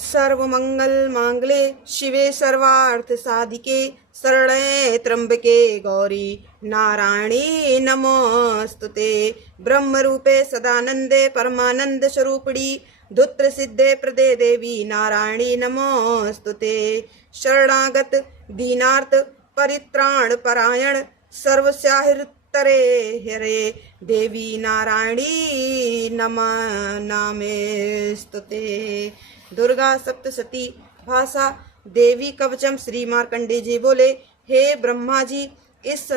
सर्वमंगल मांगले शिवे सर्वार्थ साधिके शरण्ये त्र्यंबके गौरी नारायणी नमोस्तुते। ब्रह्म रूपे सदानंदे परमानंद स्वरूपिणी धुत्र सिद्धे प्रदे देवी नारायणी नमोस्तुते। शरणागत दीनार्थ परित्राण परायण सर्वस्याहितरे हरे देवी नारायणी नमोस्तुते। दुर्गा सप्तशती भाषा देवी कवचम। श्री मार्कंडेय जी बोले, हे ब्रह्मा जी, इस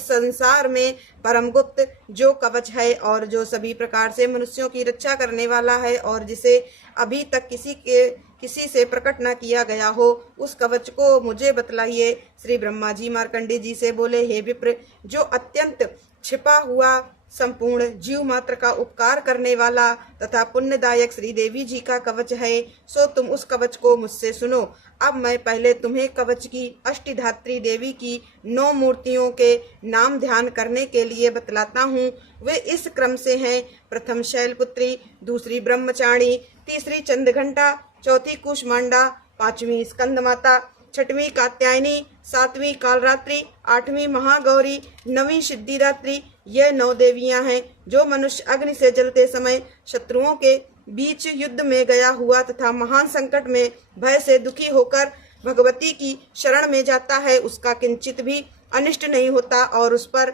संसार में परम गुप्त जो कवच है और जो सभी प्रकार से मनुष्यों की रक्षा करने वाला है और जिसे अभी तक किसी से प्रकट न किया गया हो, उस कवच को मुझे बतलाइए। श्री ब्रह्मा जी मार्कंडेय जी से बोले, हे विप्र, जो अत्यंत छिपा हुआ संपूर्ण जीव मात्र का उपकार करने वाला तथा पुण्यदायक श्री देवी जी का कवच है, सो तुम उस कवच को मुझसे सुनो। अब मैं पहले तुम्हें कवच की अष्टधात्री देवी की 9 मूर्तियों के नाम ध्यान करने के लिए बतलाता हूँ। वे इस क्रम से हैं: प्रथम शैलपुत्री, दूसरी ब्रह्मचारिणी, तीसरी चंद्रघंटा, चौथी कुष्मांडा, पांचवी स्कंद माता, छठवीं कात्यायनी, सातवीं कालरात्रि, आठवीं महागौरी, नवीं सिद्धिदात्री। ये 9 देवियां हैं जो मनुष्य अग्नि से जलते समय शत्रुओं के बीच युद्ध में गया हुआ तथा महान संकट में भय से दुखी होकर भगवती की शरण में जाता है, उसका किंचित भी अनिष्ट नहीं होता और उस पर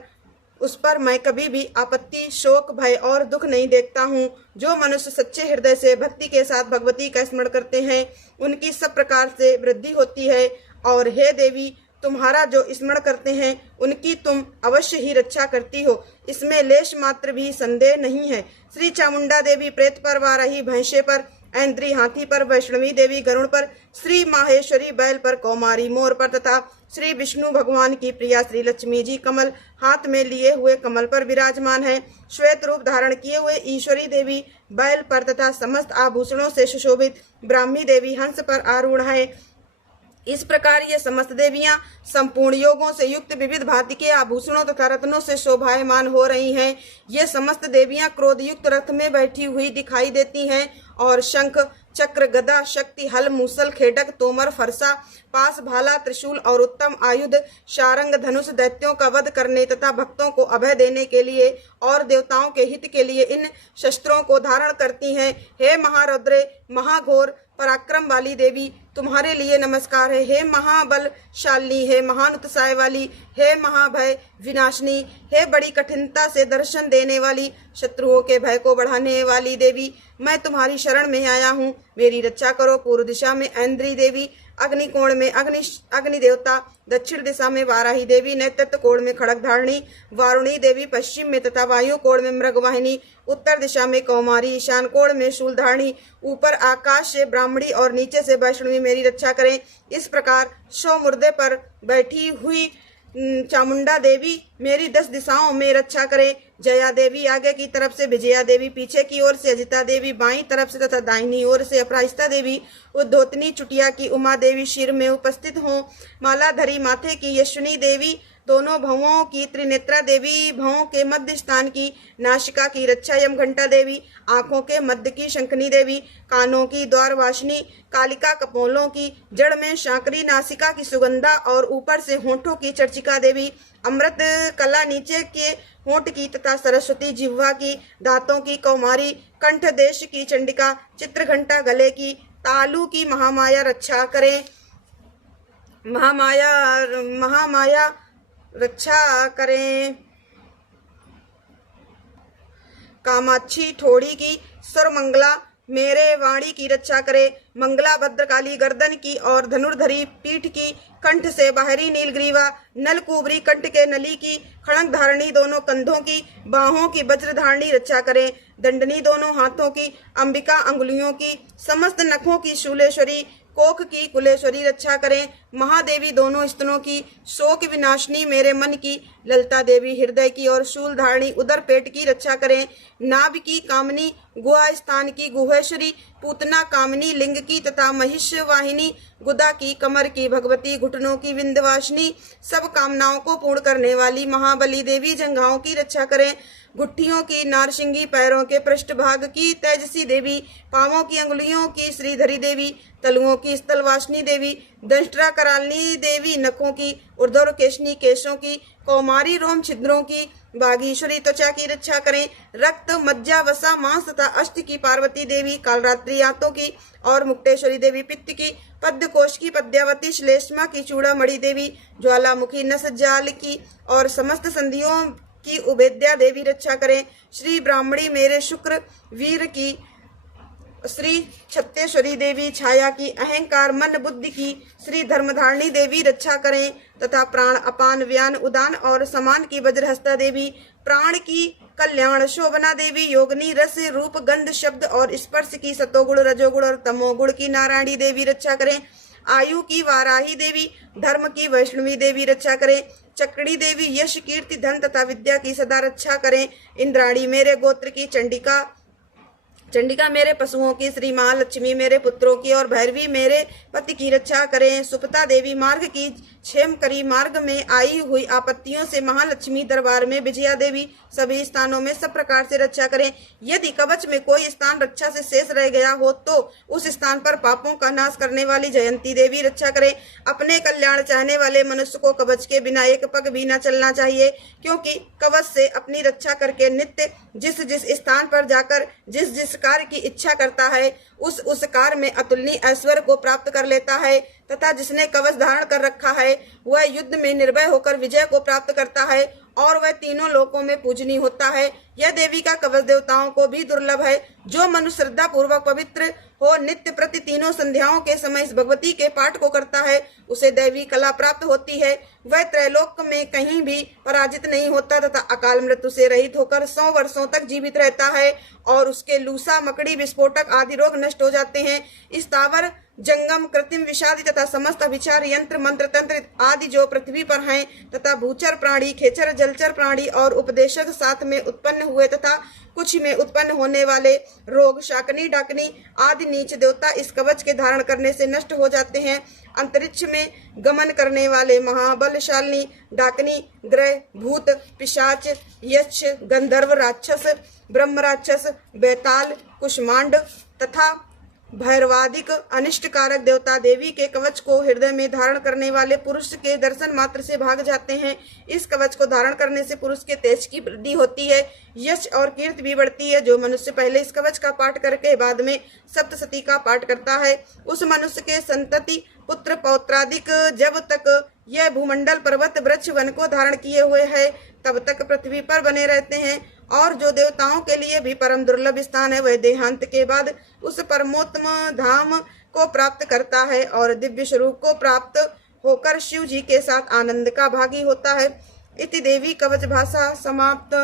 मैं कभी भी आपत्ति, शोक, भय और दुख नहीं देखता हूँ। जो मनुष्य सच्चे हृदय से भक्ति के साथ भगवती का स्मरण करते हैं, उनकी सब प्रकार से वृद्धि होती है। और हे देवी, तुम्हारा जो स्मरण करते हैं उनकी तुम अवश्य ही रक्षा करती हो, इसमें लेश मात्र भी संदेह नहीं है। श्री चामुंडा देवी प्रेत पर, वाराही भैंसे पर, ऐन्द्री हाथी पर, वैष्णवी देवी गरुड़ पर, श्री माहेश्वरी बैल पर, कौमारी मोर पर तथा श्री विष्णु भगवान की प्रिया श्री लक्ष्मी जी कमल हाथ में लिए हुए कमल पर विराजमान है। श्वेत रूप धारण किए हुए ईश्वरी देवी बैल पर तथा समस्त आभूषणों से सुशोभित ब्राह्मी देवी हंस पर आरूढ़ है। इस प्रकार ये समस्त देवियां संपूर्ण योगों से युक्त विविध भांति के आभूषणों तथा रत्नों से शोभायमान हो रही हैं। ये समस्त देवियां क्रोध युक्त रथ में बैठी हुई दिखाई देती हैं और शंख, चक्र, गदा, शक्ति, हल, मूसल, खेडक, तोमर, फरसा, पास, भाला, त्रिशूल और उत्तम आयुध, शारंग, धनुष, दैत्यों का वध करने तथा भक्तों को अभय देने के लिए और देवताओं के हित के लिए इन शस्त्रों को धारण करती हैं। हे महारौद्रे, महाघोर पराक्रम वाली देवी, तुम्हारे लिए नमस्कार है। हे महाबलशालिनी, हे महान उत्साह वाली, हे महाभय विनाशिनी, हे बड़ी कठिनता से दर्शन देने वाली, शत्रुओं के भय को बढ़ाने वाली देवी, मैं तुम्हारी शरण में आया हूँ, मेरी रक्षा करो। पूर्व दिशा में ऐन्द्री देवी, अग्निकोण में अग्नि देवता, दक्षिण दिशा में वाराही देवी, नेतृत्व कोण में खड़ग धारणी वारुणी देवी, पश्चिम में तथा वायु कोण में मृगवाहिनी, उत्तर दिशा में कौमारी, ईशान कोण में शूलधारणी, ऊपर आकाश से ब्राह्मणी और नीचे से वैष्णवी मेरी रक्षा करें। इस प्रकार 100 मुर्दे पर बैठी हुई चामुंडा देवी मेरी 10 दिशाओं में रक्षा करे। जया देवी आगे की तरफ से, विजया देवी पीछे की ओर से, अजिता देवी बाईं तरफ से तथा दाहिनी ओर से, अपराजिता देवी उद्धोतनी चुटिया की उमा देवी शीर में उपस्थित हों। मालाधरी माथे की यशनी देवी, दोनों भवों की त्रिनेत्रा देवी, भवों के मध्य स्थान की नासिका की रक्षा यमघंटा देवी, आंखों के मध्य की शंखनी देवी, कानों की द्वारवासिनी कालिका, कपोलों की जड़ में शांकरी, नासिका की सुगंधा और ऊपर से होठों की चर्चिका देवी, अमृत कला नीचे के होठ की तथा सरस्वती जिह्वा की, दांतों की कौमारी, कंठ देश की चंडिका, चित्रघंटा गले की, तालु की महामाया रक्षा करें। महामाया रक्षा करें। कामाक्षी ठोड़ी की सर्वमंगला मेरे वाणी की रक्षा करे। मंगला भद्रकाली गर्दन की और धनुर्धरी पीठ की, कंठ से बाहरी नीलग्रीवा, नलकुबरी कंठ के नली की, खड़ग धारणी दोनों कंधों की, बाहों की वज्रधारणी रक्षा करें। दंडनी दोनों हाथों की, अंबिका अंगुलियों की, समस्त नखों की शूलेश्वरी, कोख की कुलेश्वरी रक्षा करें। महादेवी दोनों स्तनों की, शोक विनाशिनी मेरे मन की, ललिता देवी हृदय की और शूलधारणी उदर पेट की रक्षा करें। नाभ की कामनी, गुहा स्थान की गुहेश्वरी, पूतना कामनी लिंग की तथा महिष वाहिनी, गुदा की कमर की भगवती, घुटनों की विंध्यवासिनी, सब कामनाओं को पूर्ण करने वाली महाबली देवी जंघाओं की रक्षा करें। गुट्ठियों की नारसिंगी, पैरों के पृष्ठभाग की तेजसी देवी, पांवों की अंगुलियों की श्रीधरी देवी, तलुओं की स्थलवासिनी देवी, दंष्ट्रा करालिनी देवी, नखों की ऊर्ध्व केशनी, केशों की कौमारी, रोम छिद्रों की बागीश्वरी, त्वचा की रक्षा करें। रक्त, मज्जा, वसा, मांस तथा अष्ट की पार्वती देवी, कालरात्रि आंतों की और मुक्तेश्वरी देवी, पित्त की, पद्मकोश की पद्यावती, श्लेष्मा की चूड़ामणि देवी, ज्वालामुखी, नस जाल की और समस्त संधियों की उभेद्या देवी रक्षा करें। श्री ब्राह्मणी मेरे शुक्र वीर की, श्री छत्तेश्वरी देवी, छाया की, अहंकार, मन, बुद्धि की, श्री धर्मधारिणी देवी रक्षा करें तथा प्राण, अपान, व्यान, उदान और समान की वज्रहस्ता देवी, प्राण की कल्याण शोभना देवी, योगनी, रस, रूप, गंध, शब्द और स्पर्श की सतोगुण, रजोगुण और तमोगुण की नारायणी देवी रक्षा करें। आयु की वाराही देवी, धर्म की वैष्णवी देवी रक्षा करें। चक्री देवी, यश, कीर्ति, धन तथा विद्या की सदा रक्षा करें। इंद्राणी मेरे गोत्र की, चंडिका मेरे पशुओं की, श्री महालक्ष्मी मेरे पुत्रों की और भैरवी मेरे पति की रक्षा करें। सुपता देवी मार्ग की, क्षेम करी, मार्ग में आई हुई आपत्तियों से महालक्ष्मी, दरबार में विजया देवी, सभी स्थानों में सब प्रकार से रक्षा करें। यदि कवच में कोई स्थान रक्षा से शेष रह गया हो तो उस स्थान पर पापों का नाश करने वाली जयंती देवी रक्षा करें। अपने कल्याण चाहने वाले मनुष्य को कवच के बिना एक पग भी न चलना चाहिए, क्योंकि कवच से अपनी रक्षा करके नित्य जिस जिस स्थान पर जाकर जिस जिस कार्य की इच्छा करता है उस कार्य में अतुलनीय ऐश्वर्य को प्राप्त कर लेता है तथा जिसने कवच धारण कर रखा है वह युद्ध में निर्भय होकर विजय को प्राप्त करता है और वह तीनों लोकों में पूजनीय होता है। यह देवी का कवच देवताओं को भी दुर्लभ है। जो मनुष्य श्रद्धा पूर्वक पवित्र हो नित्य प्रति तीनों संध्याओं के समय इस भगवती के पाठ को करता है उसे दैवी कला प्राप्त होती है। वह त्रैलोक में कहीं भी पराजित नहीं होता तथा अकाल मृत्यु से रहित होकर 100 वर्षों तक जीवित रहता है और उसके लूसा, मकड़ी, विस्फोटक आदि रोग नष्ट हो जाते हैं। स्थावर, जंगम, कृत्रिम, विषादी तथा समस्त अभिचार, यंत्र, मंत्र, तंत्र आदि जो पृथ्वी पर हैं तथा भूचर प्राणी, खेचर, जलचर प्राणी और उपदेशक साथ में उत्पन्न हुए तथा कुछ में उत्पन्न होने वाले रोग, शाकनी, डाकनी आदि नीच देवता इस कवच के धारण करने से नष्ट हो जाते हैं। अंतरिक्ष में गमन करने वाले महाबलशालिनी डाकनी, ग्रह, भूत, पिशाच, यक्ष, गंधर्व, राक्षस, ब्रह्म राक्षस, बेताल, कुष्मांड तथा भैरवादिक अनिष्टकारक देवता देवी के कवच को हृदय में धारण करने वाले पुरुष के दर्शन मात्र से भाग जाते हैं। इस कवच को धारण करने से पुरुष के तेज की वृद्धि होती है, यश और कीर्ति भी बढ़ती है। जो मनुष्य पहले इस कवच का पाठ करके बाद में सप्तशती का पाठ करता है उस मनुष्य के संतति, पुत्र, पौत्रादिक जब तक यह भूमंडल, पर्वत, वृक्ष, वन को धारण किए हुए है तब तक पृथ्वी पर बने रहते हैं। और जो देवताओं के लिए भी परम दुर्लभ स्थान है वह देहांत के बाद उस परमोत्तम धाम को प्राप्त करता है और दिव्य स्वरूप को प्राप्त होकर शिव जी के साथ आनंद का भागी होता है। इति देवी कवच भाषा समाप्त।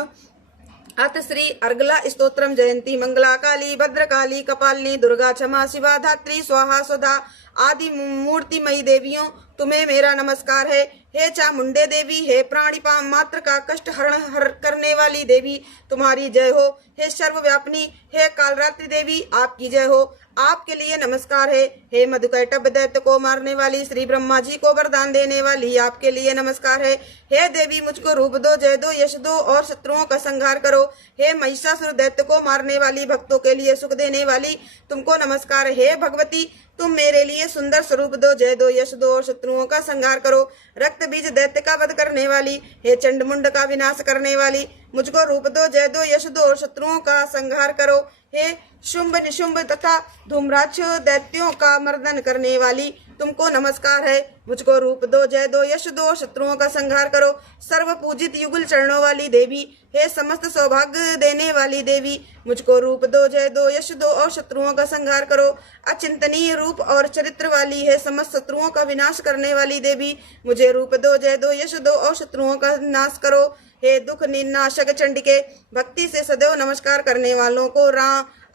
अथ श्री अर्गला स्तोत्रम। जयंती मंगला काली भद्रकाली कपालिनी दुर्गा क्षमा शिवा धात्री स्वाहा स्वधा आदि मूर्तिमयी देवियों तुम्हें मेरा नमस्कार है। हे चामुंडे देवी, हे प्राणी मात्र का कष्ट हर करने वाली देवी तुम्हारी जय हो। हे सर्वव्यापिनी, हे कालरात्रि देवी आपकी जय हो। आपके लिए नमस्कार है। हे मधुकैटभ दैत्य को मारने वाली, श्री ब्रह्मा जी को वरदान देने वाली आपके लिए नमस्कार है। हे देवी मुझको रूप दो, जय दो, यश दो और शत्रुओं का संहार करो। हे महिषासुर दैत्य को मारने वाली, भक्तों के लिए सुख देने वाली तुमको नमस्कार। हे भगवती तुम मेरे लिए सुंदर स्वरूप दो, जय दो, यश दो और शत्रुओं का संहार करो। रक्त बीज दैत्य का वध करने वाली, हे चंडमुंड का विनाश करने वाली मुझको रूप दो, जय दो, यश दो और शत्रुओं का संहार करो। हे शुंभ, निशुंभ तथा धूम्राक्ष दैत्यों का मर्दन करने वाली तुमको नमस्कार है। मुझको रूप दो, जय दो, यश दो, शत्रुओं का संहार करो। सर्व पूजित युगल चरणों वाली देवी, हे समस्त सौभाग्य देने वाली देवी मुझको रूप दो, जय दो, यश दो और शत्रुओं का संहार करो। अचिंतनीय रूप और चरित्र वाली है समस्त शत्रुओं का विनाश करने वाली देवी मुझे रूप दो, जय दो, यश दो और शत्रुओं का नाश करो। हे दुख निनाशक चंडिके, भक्ति से सदैव नमस्कार करने वालों को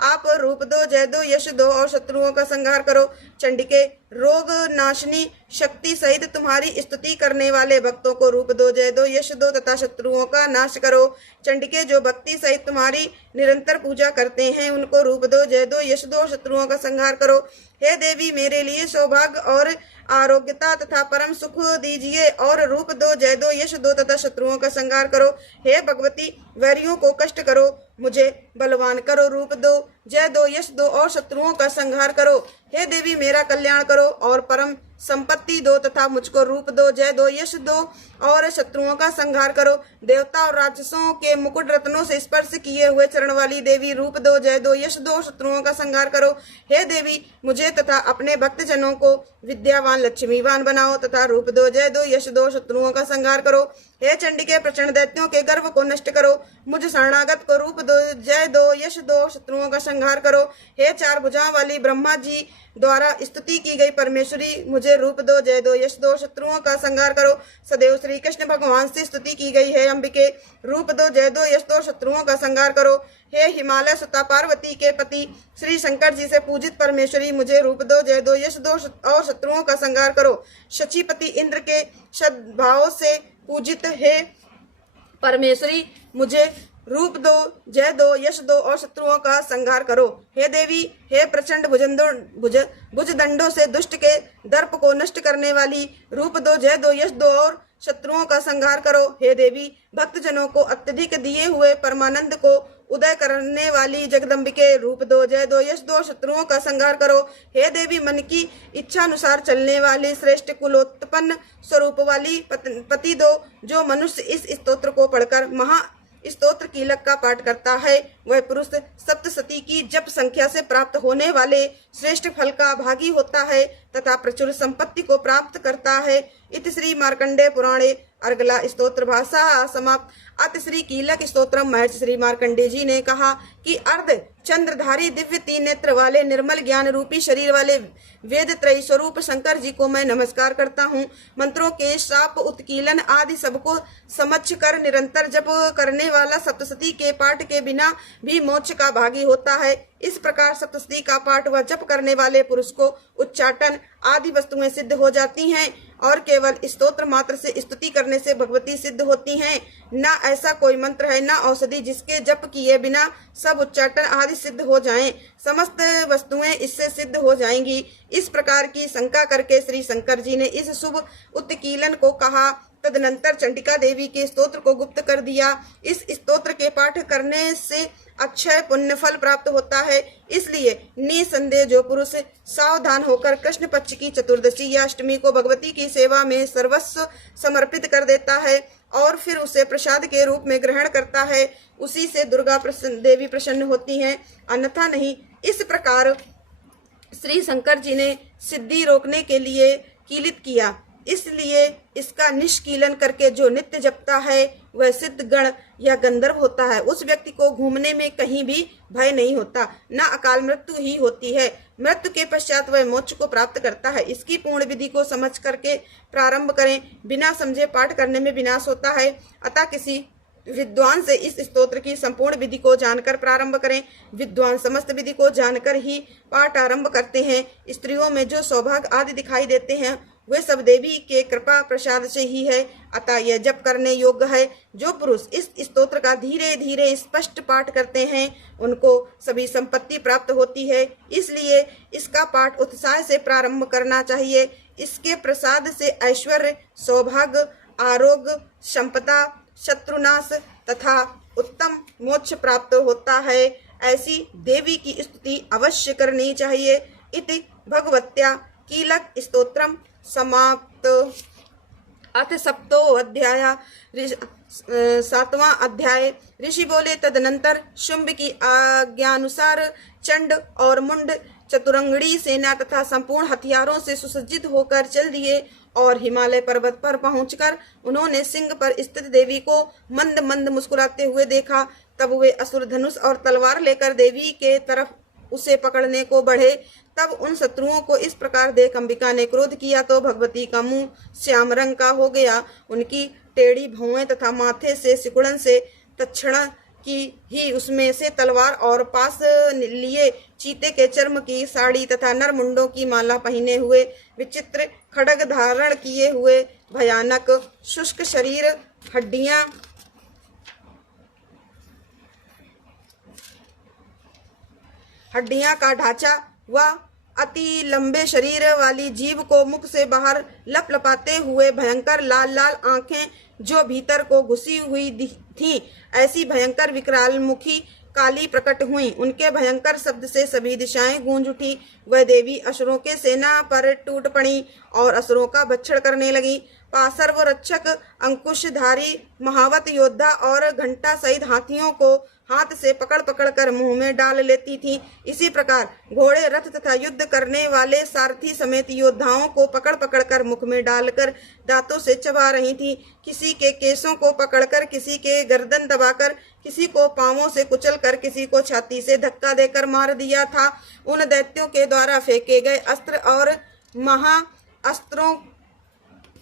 आप रूप दो, जय दो, यश दो और शत्रुओं का संहार करो। चंडिके, रोग नाशनी शक्ति सहित तुम्हारी स्तुति करने वाले भक्तों को रूप दो, जय दो, यश दो तथा शत्रुओं का नाश करो। चंडिके, जो भक्ति सहित तुम्हारी निरंतर पूजा करते हैं उनको रूप दो, जय दो, यश दो, शत्रुओं का संहार करो। हे देवी, मेरे लिए सौभाग्य और आरोग्यता तथा परम सुख दीजिए और रूप दो, जय दो, यश दो तथा शत्रुओं का संहार करो। हे भगवती, वैरियों को कष्ट करो, मुझे बलवान करो, रूप दो, जय दो, यश दो और शत्रुओं का संहार करो। हे देवी, मेरा कल्याण करो और परम संपत्ति दो तथा मुझको रूप दो, जय दो, यश दो और शत्रुओं का संहार करो। देवता और राक्षसों के मुकुट रत्नों से स्पर्श किए हुए चरण वाली देवी, रूप दो, जय दो, यश दो, शत्रुओं का संहार करो। हे देवी, मुझे तथा अपने भक्तजनों को विद्यावान लक्ष्मीवान बनाओ तथा रूप दो, जय दो, यश दो, शत्रुओं का संहार करो। हे चंडिके, प्रचंड दैत्यों के गर्व को नष्ट करो, मुझ शरणागत को रूप दो, जय दो, यश दो, शत्रुओं का संहार करो। हे चार भुजाओं वाली ब्रह्मा जी द्वारा स्तुति की गई परमेश्वरी, मुझे रूप दो, जय दो, यश दो, शत्रुओं का संहार करो। सदैव श्री कृष्ण भगवान से स्तुति की गई है अंबिके, रूप दो, जय दो, यश दो, शत्रुओं का संहार करो। हे हिमालय सुता पार्वती के पति श्री शंकर जी से पूजित परमेश्वरी, मुझे रूप दो, जय दो, यश दो और शत्रुओं का संहार करो। शचीपति इंद्र के सद्भाव से पूजित है परमेश्वरी, मुझे रूप दो, जय दो, यश दो और शत्रुओं का संहार करो। हे देवी, हे प्रचंड भुजदंडों से दुष्ट के दर्प को नष्ट करने वाली, रूप दो, जय दो, यश दो और शत्रुओं का संहार करो। हे देवी, भक्तजनों को अत्यधिक दिए हुए परमानंद को उदय करने वाली जगदम्बिके, रूप दो, जय दो, यश दो, शत्रुओं का संहार करो। हे देवी, मन की इच्छा अनुसार चलने वाली श्रेष्ठ कुलोत्पन्न स्वरूप वाली पति दो, जो मनुष्य इस स्तोत्र को पढ़कर महा स्तोत्र कीलक का पाठ करता है, वह पुरुष सप्तशती की जप संख्या से प्राप्त होने वाले श्रेष्ठ फल का भागी होता है तथा प्रचुर संपत्ति को प्राप्त करता है। इति श्री मार्कंडेय पुराणे अर्गला स्तोत्र भाषा समाप्त। अति श्री कीलक स्तोत्र महर्षि श्री मार्कंडेय जी ने कहा कि अर्ध चंद्रधारी दिव्य तीन नेत्र वाले निर्मल ज्ञान रूपी शरीर वाले वेद त्रयी स्वरूप शंकर जी को मैं नमस्कार करता हूँ। मंत्रों के शाप उत्कीलन आदि सबको समझ कर निरंतर जप करने वाला सप्तशती के पाठ के बिना भी मोक्ष का भागी होता है। इस प्रकार सप्तशती का पाठ व जप करने वाले पुरुष को उच्चाटन आदि वस्तुएं सिद्ध हो जाती हैं और केवल स्तोत्र मात्र से स्तुति करने से भगवती सिद्ध होती हैं। न ऐसा कोई मंत्र है न औषधि जिसके जप किए बिना सब उच्चाटन आदि सिद्ध हो जाएं। समस्त वस्तुएं इससे सिद्ध हो जाएंगी। इस प्रकार की शंका करके श्री शंकर जी ने इस शुभ उत्कीलन को कहा। तदनंतर चंडिका देवी के स्तोत्र को गुप्त कर दिया। इस स्तोत्र के पाठ करने से अक्षय पुण्य फल प्राप्त होता है। इसलिए निसंदेह जो पुरुष सावधान होकर कृष्ण पक्ष की चतुर्दशी या अष्टमी को भगवती की सेवा में सर्वस्व समर्पित कर देता है और फिर उसे प्रसाद के रूप में ग्रहण करता है, उसी से दुर्गा देवी प्रसन्न होती हैं, अन्यथा नहीं। इस प्रकार श्री शंकर जी ने सिद्धि रोकने के लिए कीलित किया। इसलिए इसका निष्कीलन करके जो नित्य जपता है वह सिद्ध गण या गंधर्व होता है। उस व्यक्ति को घूमने में कहीं भी भय नहीं होता, न अकाल मृत्यु ही होती है। मृत्यु के पश्चात वह मोक्ष को प्राप्त करता है। इसकी पूर्ण विधि को समझ करके प्रारंभ करें। बिना समझे पाठ करने में विनाश होता है। अतः किसी विद्वान से इस स्तोत्र की संपूर्ण विधि को जानकर प्रारंभ करें। विद्वान समस्त विधि को जानकर ही पाठ आरंभ करते हैं। स्त्रियों में जो सौभाग्य आदि दिखाई देते हैं वे सब देवी के कृपा प्रसाद से ही है। अतः यह जप करने योग्य है। जो पुरुष इस स्तोत्र का धीरे धीरे स्पष्ट पाठ करते हैं उनको सभी संपत्ति प्राप्त होती है। इसलिए इसका पाठ उत्साह से प्रारंभ करना चाहिए। इसके प्रसाद से ऐश्वर्य, सौभाग्य, आरोग्य, संपदा, शत्रुनाश तथा उत्तम मोक्ष प्राप्त होता है। ऐसी देवी की स्तुति अवश्य करनी चाहिए। इति भगवत्या कीलक स्तोत्रम समाप्त। अथ सप्तो अध्याय 7वां अध्याय। ऋषि बोले, तदनंतर शुंभ की आज्ञानुसार चंड और मुंड चतुरंगड़ी सेना तथा संपूर्ण हथियारों से सुसज्जित होकर चल दिए और हिमालय पर्वत पर पहुंचकर उन्होंने सिंह पर स्थित देवी को मंद मंद मुस्कुराते हुए देखा। तब वे असुर धनुष और तलवार लेकर देवी के तरफ उसे पकड़ने को बढ़े। तब उन शत्रुओं को इस प्रकार देख अंबिका ने क्रोध किया तो भगवती का मुंह श्याम रंग का हो गया। उनकी टेढ़ी भौएं तथा माथे से सिकुड़न से तत्क्षण की ही उसमें से तलवार और पास लिए चीते के चर्म की साड़ी तथा नरमुंडों की माला पहने हुए, विचित्र खड्ग धारण किए हुए, भयानक शुष्क शरीर, हड्डियां का ढांचा व अति लंबे शरीर वाली जीभ को मुख से बाहर लपलपाते हुए भयंकर लाल लाल आंखें जो भीतर को घुसी हुई थी, ऐसी भयंकर विकराल मुखी काली प्रकट हुई। उनके भयंकर शब्द से सभी दिशाएं गूंज उठी। वह देवी असुरों के सेना पर टूट पड़ी और असुरों का भक्षण करने लगी। पार्श्व रक्षक, अंकुशधारी, महावत योद्धा और घंटा सहित हाथियों को हाथ से पकड़ पकड़ कर मुंह में डाल लेती थी। इसी प्रकार घोड़े, रथ तथा युद्ध करने वाले सारथी समेत योद्धाओं को पकड़ पकड़ कर मुख में डालकर दांतों से चबा रही थी। किसी के केसों को पकड़कर, किसी के गर्दन दबाकर, किसी को पांवों से कुचलकर, किसी को छाती से धक्का देकर मार दिया था। उन दैत्यों के द्वारा फेंके गए अस्त्र और महाअस्त्रों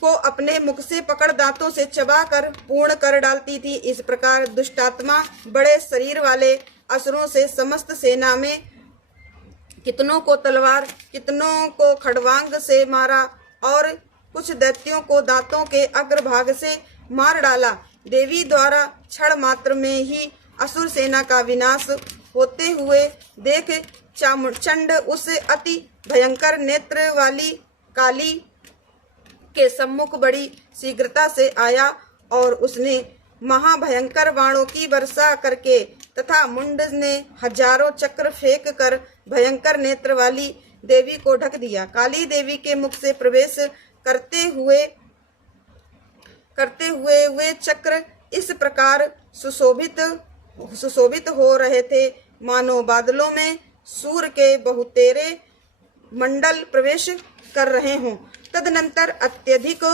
को अपने मुख से पकड़ दांतों से चबाकर पूर्ण कर डालती थी। इस प्रकार दुष्टात्मा बड़े शरीर वाले असुरों से समस्त सेना में कितनों को तलवार, कितनों को खड़वांग से मारा और कुछ दैत्यों को दांतों के अग्रभाग से मार डाला। देवी द्वारा क्षण मात्र में ही असुर सेना का विनाश होते हुए देख चंड उस अति भयंकर नेत्र वाली काली के सम्मुख बड़ी शीघ्रता से आया और उसने महाभयंकर बाणों की वर्षा करके तथा मुंड ने हजारों चक्र फेंक कर भयंकर नेत्र वाली देवी को ढक दिया। काली देवी के मुख से प्रवेश करते हुए वे चक्र इस प्रकार सुशोभित हो रहे थे मानो बादलों में सूर्य के बहुतेरे मंडल प्रवेश कर रहे हों। तदनंतर अत्यधिक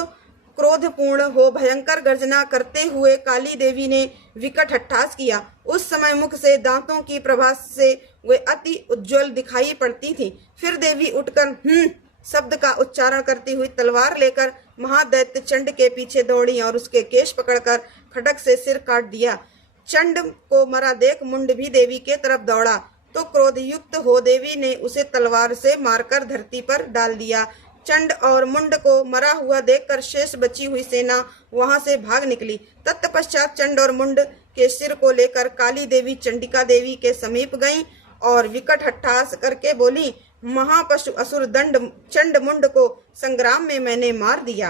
क्रोधपूर्ण हो भयंकर गर्जना करते हुए काली देवी ने विकट हट्टास किया। उस समय मुख से दांतों की प्रभा से वे अति उज्जवल दिखाई पड़ती थी। फिर देवी उठकर शब्द का उच्चारण करती हुई तलवार लेकर महादैत्य चंड के पीछे दौड़ी और उसके केश पकड़कर खड्ग से सिर काट दिया। चंड को मरा देख मुंड भी देवी के तरफ दौड़ा तो क्रोधयुक्त हो देवी ने उसे तलवार से मारकर धरती पर डाल दिया। चंड और मुंड को मरा हुआ देखकर शेष बची हुई सेना वहां से भाग निकली। तत्पश्चात चंड और मुंड के सिर को लेकर काली देवी चंडिका देवी के समीप गईं और विकट हट्टास करके बोली, महापशु असुर चंड मुंड को संग्राम में मैंने मार दिया।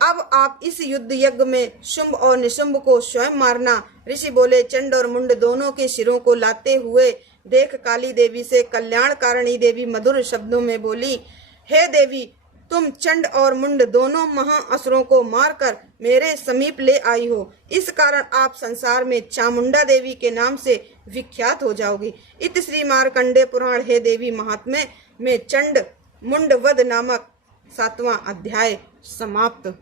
अब आप इस युद्ध यज्ञ में शुंभ और निशुंभ को स्वयं मारना। ऋषि बोले। चंड और मुंड दोनों के सिरों को लाते हुए देख काली देवी से कल्याणकारिणी देवी मधुर शब्दों में बोली, हे देवी, तुम चंड और मुंड दोनों महाअसुरों को मारकर मेरे समीप ले आई हो। इस कारण आप संसार में चामुंडा देवी के नाम से विख्यात हो जाओगी। इत श्री मार्कंडे पुराण हे देवी महात्म्य में चंड मुंड वध नामक 7वां अध्याय समाप्त।